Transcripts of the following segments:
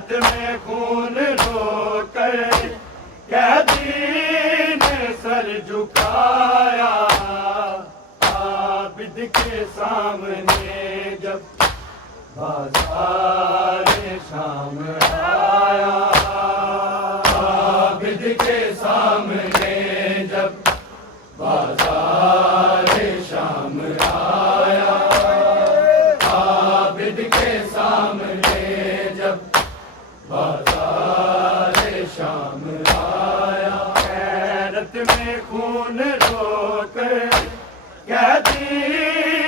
गैरत में खून रोकर कैदी ने सर झुकाया। आबिद के सामने जब बाज़ार शाम आया, आबिद के सामने जब बाज़ार शाम आया, आबिद के सामने जब बाज़ार शाम आया। गैरत में खून रोकर कैदी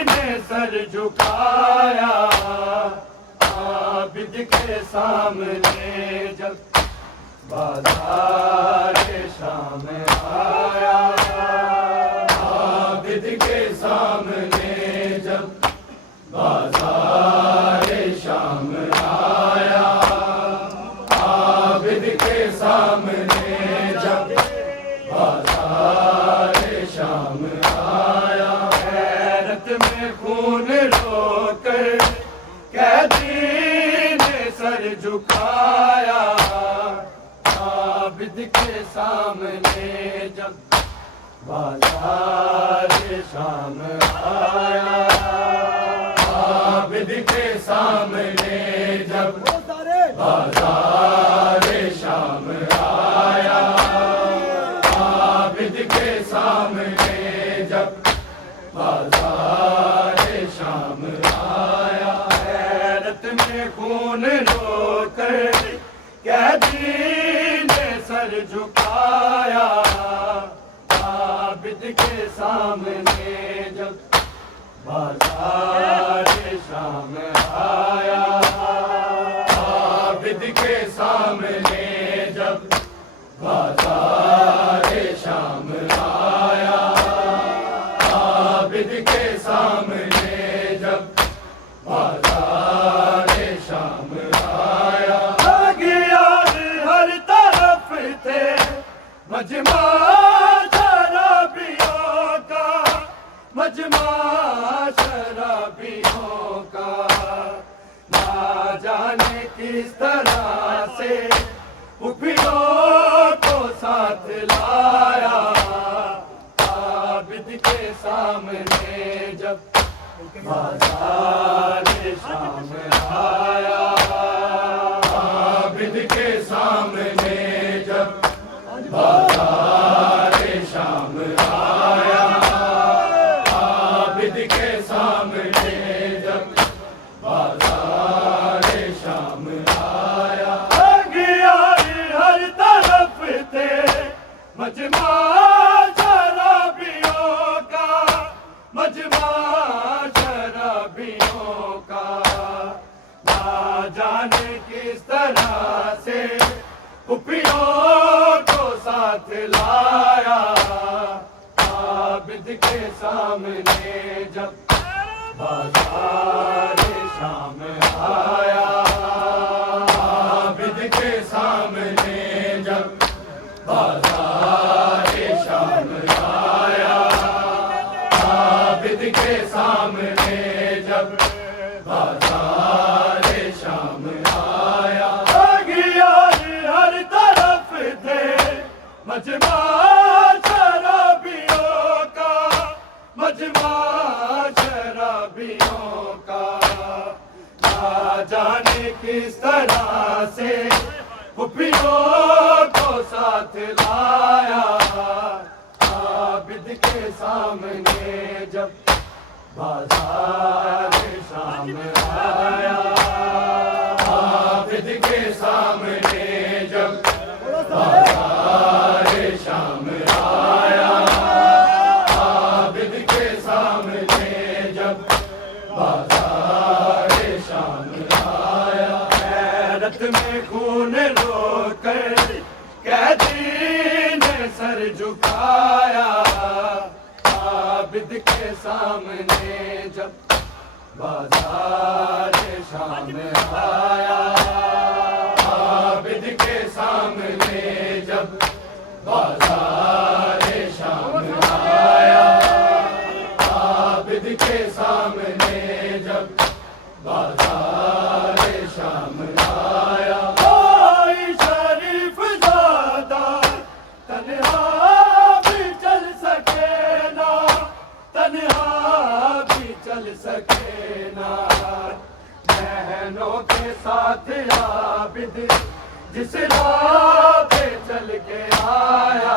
ने सर झुकाया। आबिद के सामने जब बाज़ार शाम आया, आबिद के सामने जब बाज़ार शाम आया, आबिद के सामने जब बाज़ार शाम आया। गैरत में खून रोकर कैदी ने सर झुकाया। आबिद के सामने जब बाज़ार शाम आया, आबिद के सामने जब बाज़ार शाम आया, आबिद के सामने जब बाज़ार शाम आया। गैरत में खून रोकर कैदी ने सर झुकाया। आबिद के सामने जब बाज़ार शाम आया, आबिद के सामने जब बाज़ार शाम आया, आबिद के सामने जब बाज़ार शाम आया। अगियार हर तरफ थे मजमा शराबियों का, मजमा शराबियों का। ना जाने किस तरह से खुफियों को साथ लाया। आबिद के सामने जब बाज़ार शाम आया, आबिद के सामने जब बाज़ार शाम आया, आबिद के सामने जब बाज़ार शाम आया। अगियार हर तरफ थे मजमा शराबियों का, मजमा शराबियों का। ना जाने किस तरह से खुफियों को साथ लाया। आबिद के सामने जब बाज़ार शाम आया, आबिद के सामने जब बाज़ार शाम आया, आबिद के सामने जब बाज़ार शाम आया। अगियार हर तरफ थे मजमा शराबियों का, मजमा शराबियों का। ना जाने किस तरह से खुफियों को साथ लाया। आबिद के सामने जब बाज़ार शाम आया, आबिद के सामने जब बाज़ार शाम आया, आबिद के सामने जब बाज़ार शाम आया। गैरत में खून रोकर कैदी ने सर झुकाया। आबिद के सामने जब बाज़ार शाम आया, आबिद के सामने जब बाज़ार शाम आया, आबिद के सामने जब बाज़ार शाम आया। के साथ आबिद जिस राह पे चल के आया,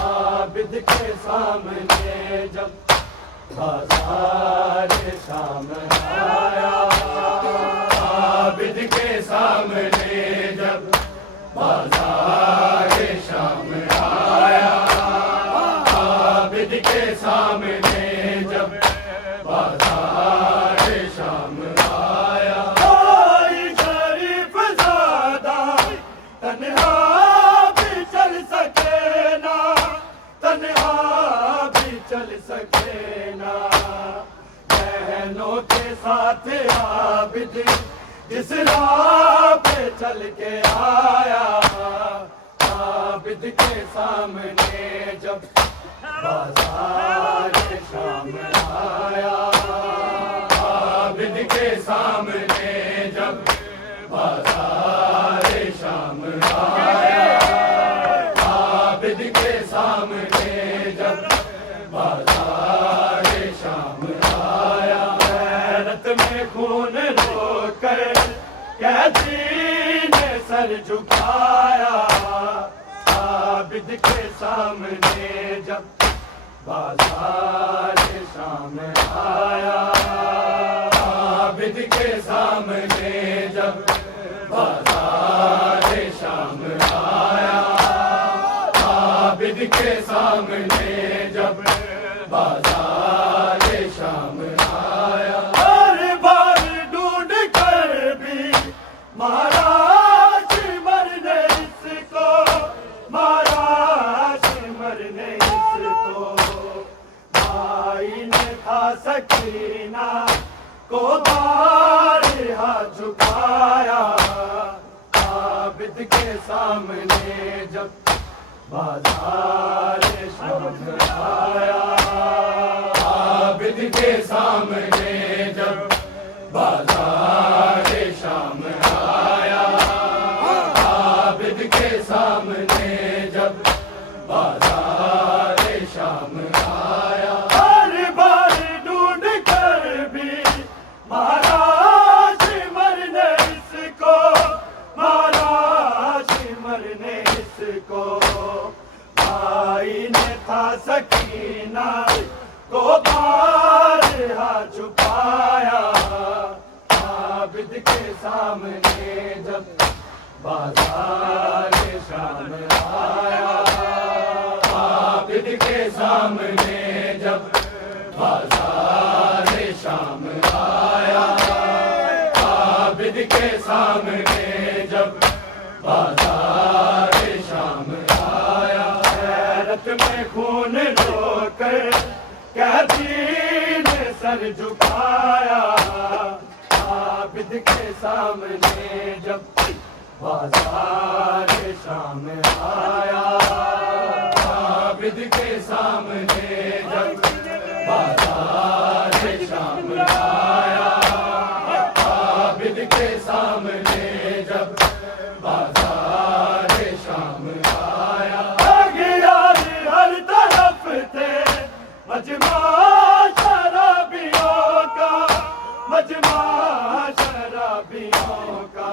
आबिद के सामने जब बाजार शाम आया, आबिद के सामने जब बाजार शाम आया, आबिद के सामने जब बाजार शाम आया। कोई शरीफ ज़ादा तन्हा भी चल सके ना, तन्हा भी चल सके ना, बहनों के साथ आबिद जिस राह पे चल के आया, आबिद के सामने जब बाजार शाम आया, आबिद के सामने जब बाजार शाम आया, आबिद के सामने जब बाजार शाम आया। गैरत में खून रोकर कैदी ने सर झुकाया, आबिद के सामने जब बाजार शाम आया, आबिद के सामने जब बाजार शाम आया, आबिद के सामने जब बाजार शाम आया। हर बार ढूंढ कर भी महाराज मरने इसको, महाराज मरने इसको, भाई ने खा सकीना को बार हाथ झुकाया, आबिद के सामने जब बाजार शाम आया, आबिद के सामने जब बाजार शाम आया, आबिद के सामने जब बाजार शाम आया। हर बार ढूंढ कर भी महाराज मरने इसको, महाराज मरने इसको, भाई ने था सकीना को बार हाथ छुपाया, आबिद के सामने जब बाजार शाम आया, आबिद के सामने जब बाजार शाम आया, आबिद के सामने जब बाजार शाम आया। गैरत में खून रोकर कैदी ने सर झुकाया, आबिद के सामने जब बाजार शाम आया, आबिद के सामने जब बाजार शाम आया, आबिद के सामने जब बाजार शाम आया। अगियार हर तरफ थे मजमा शराबियों का, मजमा शराबियों का,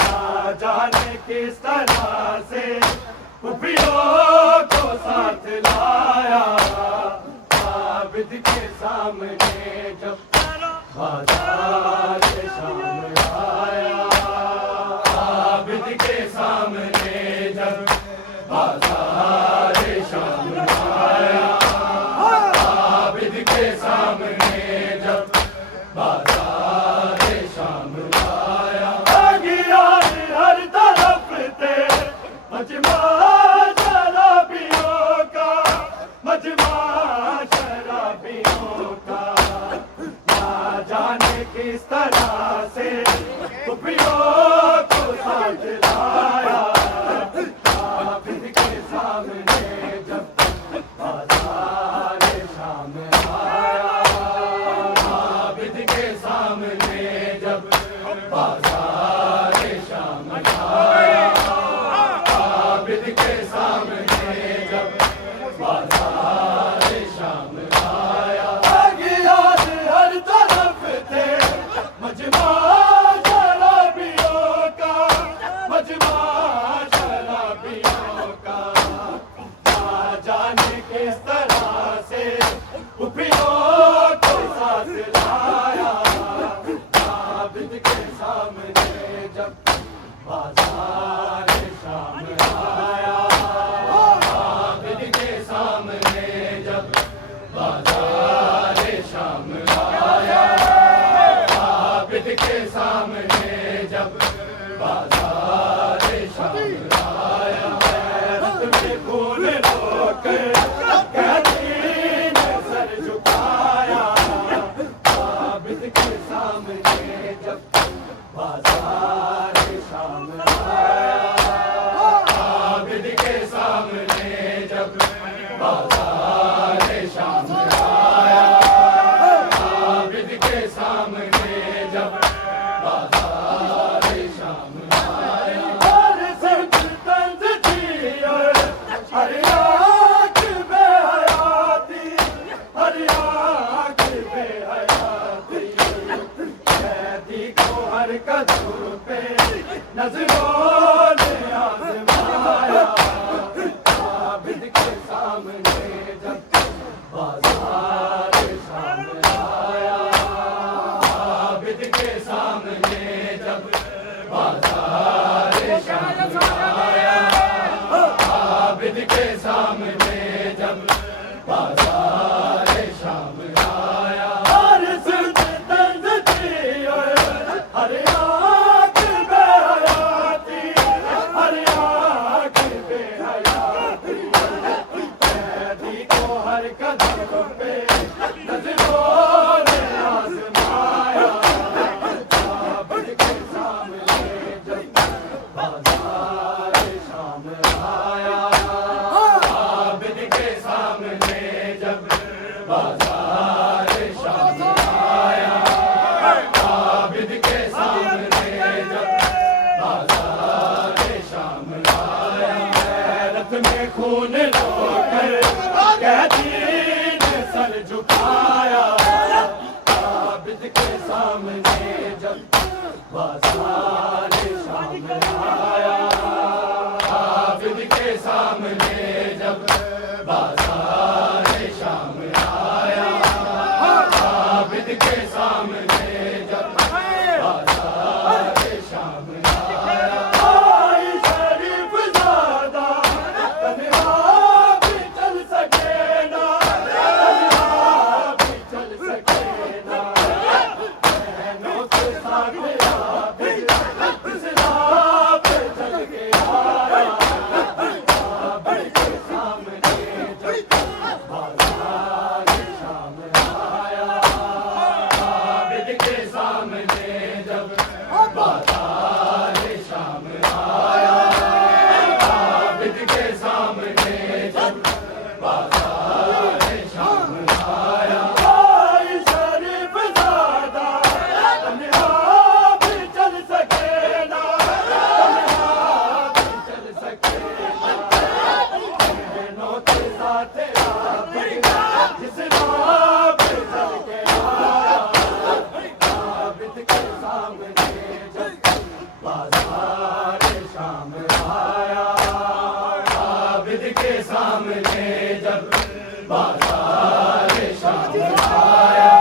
ना जाने किस तरह से खुफियों को साथ लाया, आबिद के सामने जब बाजार शाम आया, आबिद के सामने जब बाजार शाम आया, आबिद के सामने जब बाजार शाम आया। अगियार हर तरफ थे मजमा शराबियों का, मजमा शराबियों का, ना जाने सामने जब बाजार शाम आया, आबिद के सामने जब बाजार शाम आया, आबिद के सामने जब बाजार शाम आया, हैरत में खून रोकर कहती ने सर झुकाया, आबिद के सामने जब बाजार शाम आया, आबिद के सामने जब बाजार शाम आया, आबिद के सामने जब बाजार शाम आया, हर सिर्फ तंज थी और हर आँख में हयाती, हर आँख में हयाती, कैदी को हर कदम पे नजरों ने आजमाया, आबिद के सामने जब बाजार शाम आया, आबिद के सामने जब बाजार शाम आया, आबिद के सामने जब बाजार शाम आया, हर सुर्ख तंज थी और हर आँख में हयाती, हर आँख में हयाती, कैदी को हर कदम पे नजरों ने आजमाया, आबिद के सामने जब बाजार शाम आया, आबिद के सामने जब बाजार शाम आया, आबिद के सामने जब बाजार शाम आया, हैरत में खून रोकर कहती ने सर झुकाया, आबिद के सामने जब बाजार शाम आया, आबिद के सामने जब बाजार शाम आया, आबिद के सामने जब बाजार शाम आया, आई शरीफ ज़ादा तन्हा भी चल सके ना, तन्हा भी चल सके ना, बहनों के साथ आबिद इस राह पे चल के आया, आबिद के सामने जब बाजार शाम आया, आबिद के सामने जब बाजार शाम आया, आबिद के सामने जब बाजार शाम आया, आई शरीफ ज़ादा तन्हा भी चल सके ना, तन्हा भी चल सके ना, बहनों के साथ आबिद जिस राह पे चल के आया, आबिद के सामने जब बाजार शाम आया, आबिद के सामने जब बाजार शाम आया,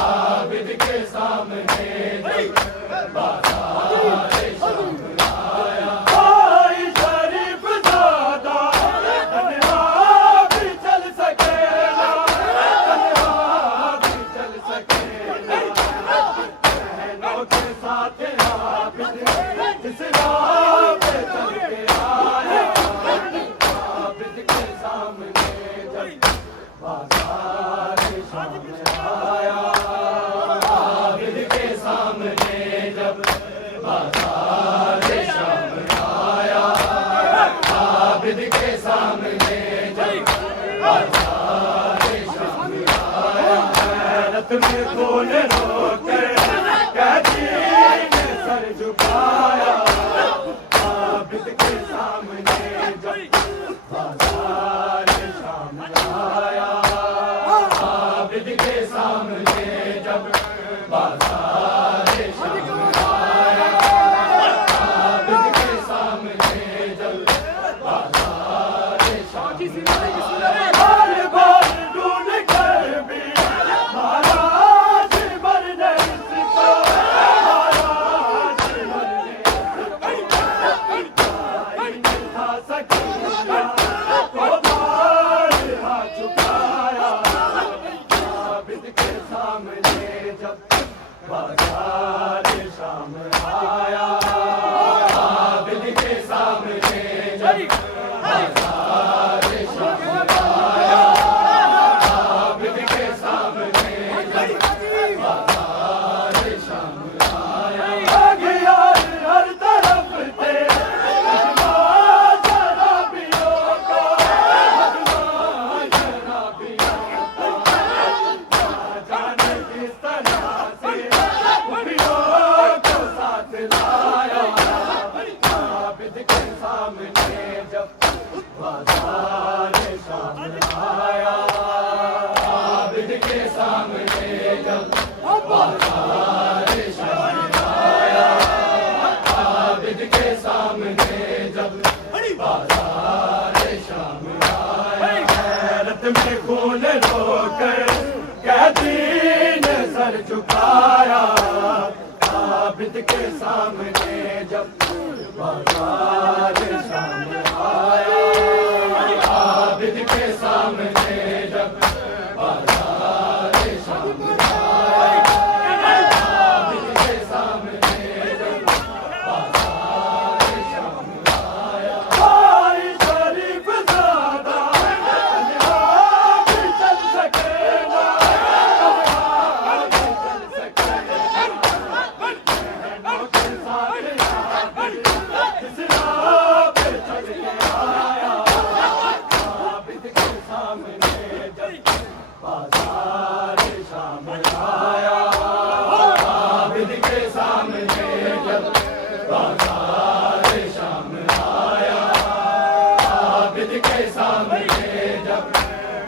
आबिद के सामने जब बाजार शाम आया, आई शरीफ ज़ादा तन्हा भी चल सके ना, तन्हा भी चल सके ना, बहनों के साथ आबिद जिस राह पे चल के आया, आबिद के सामने जब बाजार शाम आया, आबिद के सामने जब बाजार शाम आया, आबिद के सामने जब बाजार शाम आया, हैरत में खून रोकर कहती ने सर झुकाया, आबिद के सामने जब बाजार शाम आया, आबिद के सामने जब बाजार शाम आया, आबिद के सामने जब बाजार शाम आया, हर बार ढूंढ कर भी महाराज बन नहीं सका, आया आबिद के सामने जब बाजार शाम आया आबिद के सामने जब बाजार शाम आया आ गया हर तरफ से शराबियों का शराबियों का जाने किस तरह से खुफियों को साथ लाया आबिद के सामने जब बाजार शाम आया आबिद के सामने जब बाजार शाम आया आबिद के सामने जब बाजार शाम आया गैरत में खून रोकर कैदी ने सर झुकाया आबिद के सामने जब बाजार शाम आया आबिद के सामने जब बाजार शाम आया आबिद के सामने जब बाजार शाम आया भाई शरीफ ज़ादा कहाँ भी चल सके ना कहाँ भी चल सके बहनों के साथ जिस राह पे चल के आया आबिद के सामने जब बाजार शाम आया आबिद के सामने जब बाजार शाम आया आबिद के सामने जब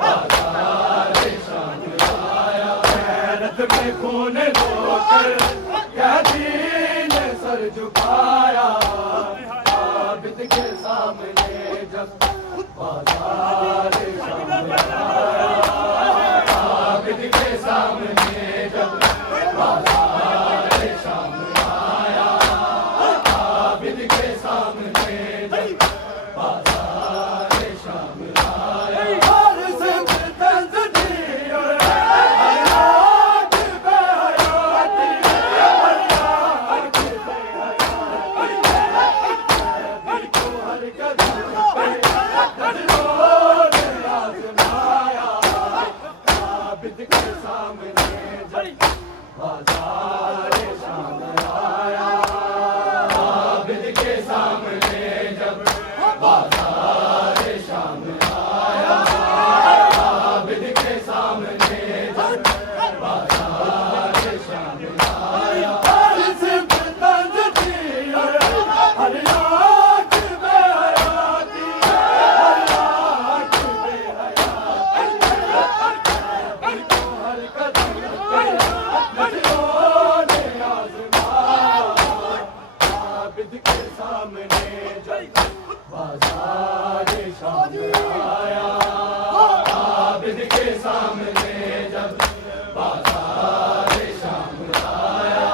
बाजार शाम आया गैरत में खून रोकर कैदी ने सर झुकाया आबिद के सामने जब बाजार शाम आया आबिद के सामने जब बाजार शाम आया आबिद के सामने जब बाजार शाम आया हर सिमत तंज़दी और हर आँख पे हयाती हर आँख पे हयाती को हर कदम पे नज़रों ने आज़माया आबिद के सामने जब बाजार शाम आया आबिद के सामने जब बाजार शाम आया आबिद के सामने जब बाजार शाम आया हर सिमत तंज़दी और हर आँख पे हयाती हर आँख पे हयाती को हर कदम पे नज़रों ने आज़माया आबिद के सामने जब बाजार शाम आया आबिद के सामने जब बाजार शाम आया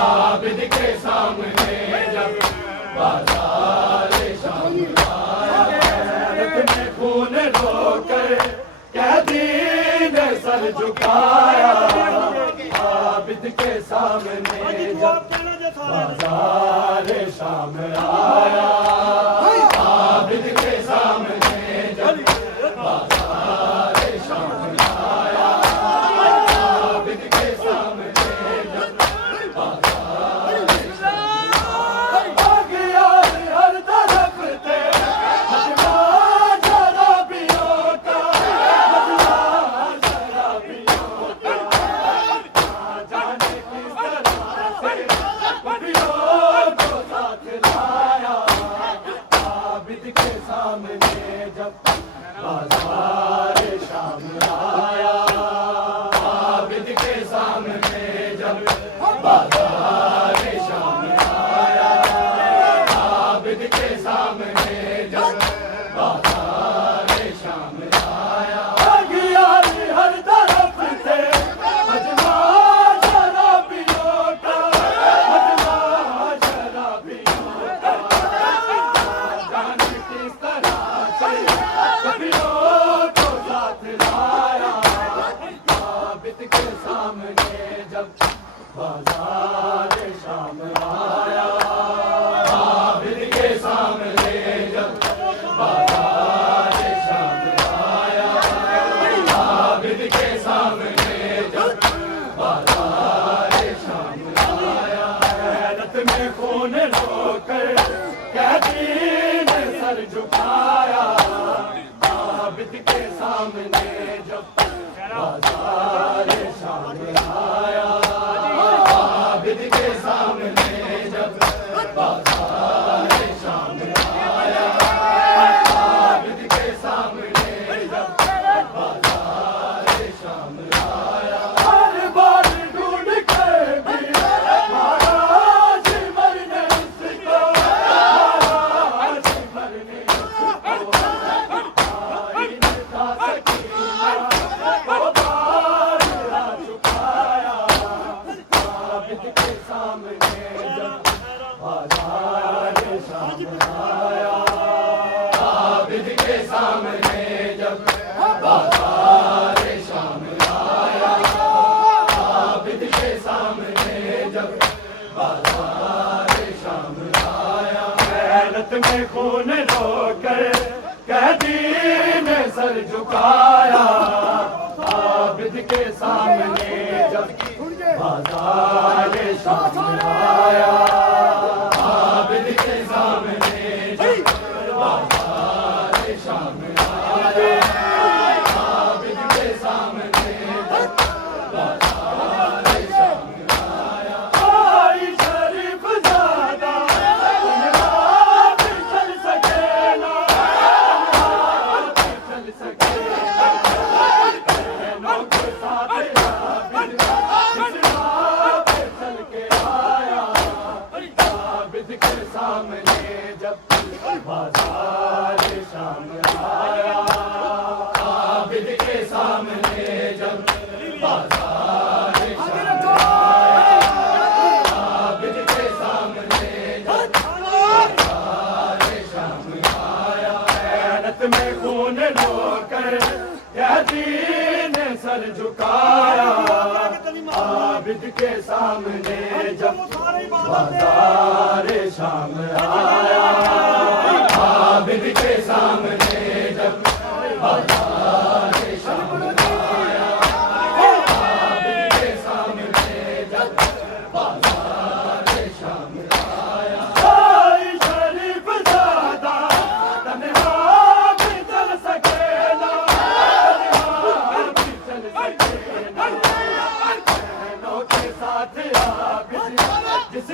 आबिद के सामने जब बाजार शाम आया गैरत में खून रोकर कैदी ने सर झुकाया आबिद के सामने जब बाजार शाम आया आबिद के सामने जब बाजार शाम आया आबिद के सामने जब बाजार शाम आया आ गया हर तरफ से मजमा शराबियों का मजमा शराबियों का जाने किस तरह से खुफियों को साथ लाया में खून रोकर कैदी ने सर झुकाया, आबिद के सामने जब बाजार शाम आया, आबिद के सामने जब बाजार शाम आया, आबिद के सामने जब बाजार शाम आया। हर बार ढूंढ कर भी महाराज मरने उसको, महाराज मरने उसको, आई न था सकीना वो बार आ चुकाया, आबिद के सामने जब बाजार शाम आया, आबिद के सामने जब बाजार शाम आया, आबिद के सामने जब बाजार शाम आया। मेहनत में खून रोकर कैदी ने सर झुकाया, आबिद के सामने जब बाजार शाम आया, आबिद के सामने जब बाजार शाम आया, आबिद के सामने जब बाजार शाम आया। आई शरीफ ज़ादा तन्हा भी चल सकेला, तन्हा भी चल सकेला, बहनों के साथ आबिद जिस राह पे चल के आया, आबिद के सामने जब बाजार शाम आया, आबिद के सामने जब बाजार शाम आया, आबिद के सामने जब बाजार शाम आया। मेहनत में खून रोकर कैदी ने सर झुकाया, आबिद के सामने जब बाजार शाम आया, आबिद के सामने जब बाजार शाम आया, आबिद के सामने जब बाजार शाम आया। आई शरीफ ज़ादा तन्हा भी चल सकेला, तन्हा भी चल सकेला, बहनों के साथ आबिद जिस